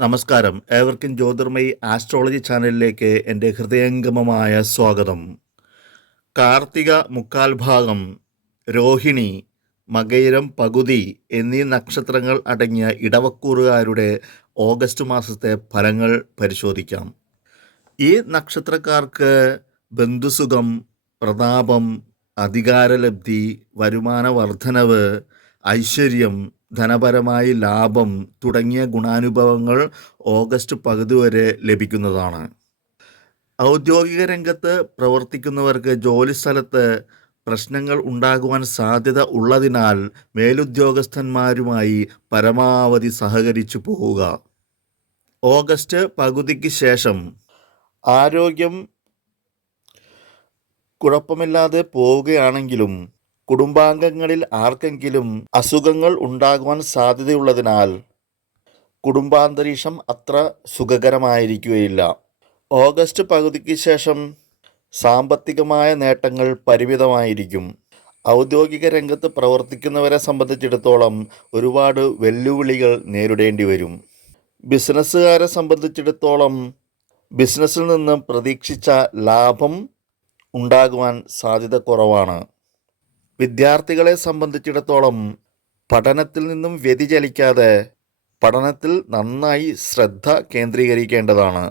നമസ്കാരം. ഏവർക്കും ജ്യോതിർമയി ആസ്ട്രോളജി ചാനലിലേക്ക് എൻ്റെ ഹൃദയംഗമമായ സ്വാഗതം. കാർത്തിക മുക്കാൽ ഭാഗം, രോഹിണി, മകയിരം പകുതി എന്നീ നക്ഷത്രങ്ങൾ അടങ്ങിയ ഇടവക്കൂറുകാരുടെ ഓഗസ്റ്റ് മാസത്തെ ഫലങ്ങൾ പരിശോധിക്കാം. ഈ നക്ഷത്രക്കാർക്ക് ബന്ധുസുഖം, പ്രതാപം, അധികാരലബ്ധി, വരുമാന വർധനവ്, ഐശ്വര്യം, ധനപരമായി ലാഭം തുടങ്ങിയ ഗുണാനുഭവങ്ങൾ ഓഗസ്റ്റ് പകുതി വരെ ലഭിക്കുന്നതാണ്. ഔദ്യോഗിക രംഗത്ത് പ്രവർത്തിക്കുന്നവർക്ക് ജോലിസ്ഥലത്ത് പ്രശ്നങ്ങൾ ഉണ്ടാകുവാൻ സാധ്യത ഉള്ളതിനാൽ മേലുദ്യോഗസ്ഥന്മാരുമായി പരമാവധി സഹകരിച്ചു പോവുക. ഓഗസ്റ്റ് പകുതിക്ക് ശേഷം ആരോഗ്യം കുഴപ്പമില്ലാതെ പോവുകയാണെങ്കിലും കുടുംബാംഗങ്ങളിൽ ആർക്കെങ്കിലും അസുഖങ്ങൾ ഉണ്ടാകുവാൻ സാധ്യതയുള്ളതിനാൽ കുടുംബാന്തരീക്ഷം അത്ര സുഖകരമായിരിക്കുകയില്ല. ഓഗസ്റ്റ് പകുതിക്ക് ശേഷം സാമ്പത്തികമായ നേട്ടങ്ങൾ പരിമിതമായിരിക്കും. ഔദ്യോഗിക രംഗത്ത് പ്രവർത്തിക്കുന്നവരെ സംബന്ധിച്ചിടത്തോളം ഒരുപാട് വെല്ലുവിളികൾ നേരിടേണ്ടി വരും. ബിസിനസ്സുകാരെ സംബന്ധിച്ചിടത്തോളം ബിസിനസ്സിൽ നിന്ന് പ്രതീക്ഷിച്ച ലാഭം ഉണ്ടാകുവാൻ സാധ്യത കുറവാണ്. വിദ്യാർത്ഥികളെ സംബന്ധിച്ചിടത്തോളം പഠനത്തിൽ നിന്നും വ്യതിചലിക്കാതെ പഠനത്തിൽ നന്നായി ശ്രദ്ധ കേന്ദ്രീകരിക്കേണ്ടതാണ്.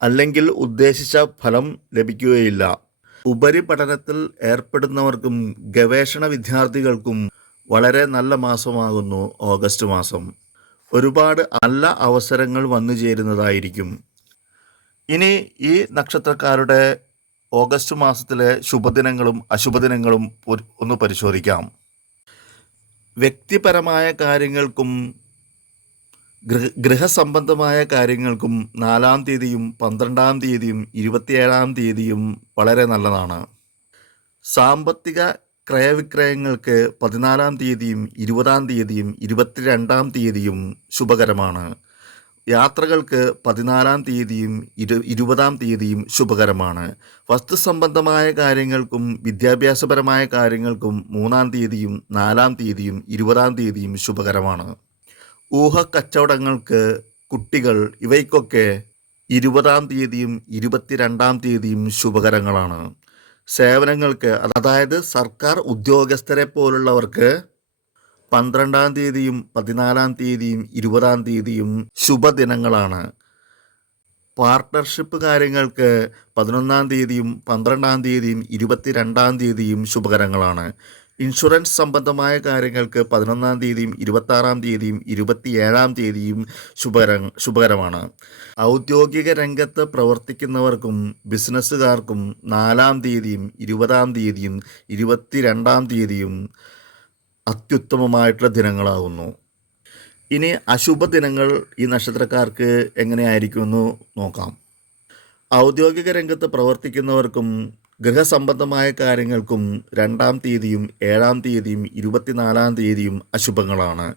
അല്ലെങ്കിൽ ഉദ്ദേശിച്ച ഫലം ലഭിക്കുകയില്ല. ഉപരിപഠനത്തിൽ ഏർപ്പെടുന്നവർക്കും ഗവേഷണ വിദ്യാർത്ഥികൾക്കും വളരെ നല്ല മാസമാകുന്നു ഓഗസ്റ്റ് മാസം. ഒരുപാട് നല്ല അവസരങ്ങൾ വന്നു ചേരുന്നതായിരിക്കും. ഇനി ഈ നക്ഷത്രക്കാരുടെ ഓഗസ്റ്റ് മാസത്തിലെ ശുഭദിനങ്ങളും അശുഭദിനങ്ങളും ഒന്ന് പരിശോധിക്കാം. വ്യക്തിപരമായ കാര്യങ്ങൾക്കും ഗൃഹസംബന്ധമായ കാര്യങ്ങൾക്കും 4-ാം തീയതിയും 12-ാം തീയതിയും 27-ാം തീയതിയും വളരെ നല്ലതാണ്. സാമ്പത്തിക ക്രയവിക്രയങ്ങൾക്ക് 14-ാം തീയതിയും 20-ാം തീയതിയും 22-ാം തീയതിയും ശുഭകരമാണ്. യാത്രകൾക്ക് 14-ാം തീയതിയും 20-ാം തീയതിയും ശുഭകരമാണ്. വസ്തുസംബന്ധമായ കാര്യങ്ങൾക്കും വിദ്യാഭ്യാസപരമായ കാര്യങ്ങൾക്കും 3-ാം തീയതിയും 4-ാം തീയതിയും 20-ാം തീയതിയും ശുഭകരമാണ്. ഊഹക്കച്ചവടങ്ങൾക്ക്, കുട്ടികൾ ഇവയ്ക്കൊക്കെ 20-ാം തീയതിയും 22-ാം തീയതിയും ശുഭകരങ്ങളാണ്. സേവനങ്ങൾക്ക്, അതായത് സർക്കാർ ഉദ്യോഗസ്ഥരെ പോലുള്ളവർക്ക് 12-ാം തീയതിയും 14-ാം തീയതിയും 20-ാം തീയതിയും ശുഭദിനങ്ങളാണ്. പാർട്ട്ണർഷിപ്പ് കാര്യങ്ങൾക്ക് 11-ാം തീയതിയും 12-ാം തീയതിയും 22-ാം തീയതിയും ശുഭകരങ്ങളാണ്. ഇൻഷുറൻസ് സംബന്ധമായ കാര്യങ്ങൾക്ക് 11-ാം തീയതിയും 26-ാം തീയതിയും 27-ാം തീയതിയും ശുഭകരമാണ്. ഔദ്യോഗിക രംഗത്ത് പ്രവർത്തിക്കുന്നവർക്കും ബിസിനസ്സുകാർക്കും 4-ാം തീയതിയും 20-ാം തീയതിയും 22-ാം തീയതിയും അത്യുത്തമമായിട്ടുള്ള ദിനങ്ങളാകുന്നു. ഇനി അശുഭ ദിനങ്ങൾ ഈ നക്ഷത്രക്കാർക്ക് എങ്ങനെയായിരിക്കുമെന്ന് നോക്കാം. ഔദ്യോഗിക രംഗത്ത് പ്രവർത്തിക്കുന്നവർക്കും ഗൃഹസംബന്ധമായ കാര്യങ്ങൾക്കും 2-ാം തീയതിയും 7-ാം തീയതിയും 24-ാം തീയതിയും അശുഭങ്ങളാണ്.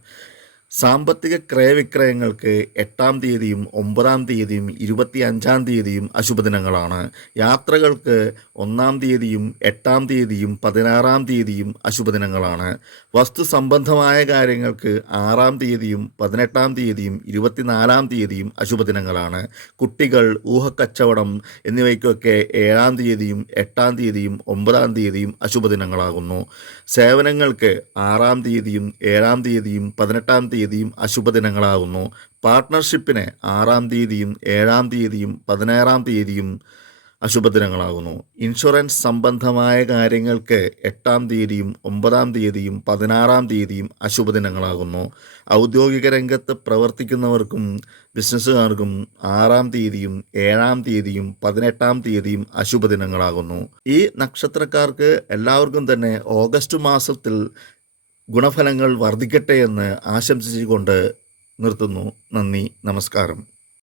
സാമ്പത്തിക ക്രയവിക്രയങ്ങൾക്ക് 8-ാം തീയതിയും 9-ാം തീയതിയും 25-ാം തീയതിയും അശുഭദിനങ്ങളാണ്. യാത്രകൾക്ക് 1-ാം തീയതിയും 8-ാം തീയതിയും 16-ാം തീയതിയും അശുഭദിനങ്ങളാണ്. വസ്തു സംബന്ധമായ കാര്യങ്ങൾക്ക് 6-ാം തീയതിയും 18-ാം തീയതിയും 24-ാം തീയതിയും അശുഭദിനങ്ങളാണ്. കുട്ടികൾ, ഊഹക്കച്ചവടം എന്നിവയ്ക്കൊക്കെ 7-ാം തീയതിയും 8-ാം തീയതിയും 9-ാം തീയതിയും അശുഭദിനങ്ങളാകുന്നു. സേവനങ്ങൾക്ക് 6-ാം തീയതിയും 7-ാം തീയതിയും 18-ാം തീയതിയും അശുഭദിനങ്ങളാകുന്നു. പാർട്ട്ണർഷിപ്പിന് 6-ാം തീയതിയും 7-ാം തീയതിയും 16-ാം തീയതിയും അശുഭദിനങ്ങളാകുന്നു. ഇൻഷുറൻസ് സംബന്ധമായ കാര്യങ്ങൾക്ക് 8-ാം തീയതിയും 9-ാം തീയതിയും 16-ാം തീയതിയും അശുഭദിനങ്ങളാകുന്നു. ഔദ്യോഗിക രംഗത്ത് പ്രവർത്തിക്കുന്നവർക്കും ബിസിനസ്സുകാർക്കും 6-ാം തീയതിയും 7-ാം തീയതിയും 18-ാം തീയതിയും അശുഭദിനങ്ങളാകുന്നു. ഈ നക്ഷത്രക്കാർക്ക് എല്ലാവർക്കും തന്നെ ഓഗസ്റ്റ് മാസത്തിൽ ഗുണഫലങ്ങൾ വർദ്ധിക്കട്ടെ എന്ന് ആശംസിച്ചുകൊണ്ട് നിർത്തുന്നു. നന്ദി, നമസ്കാരം.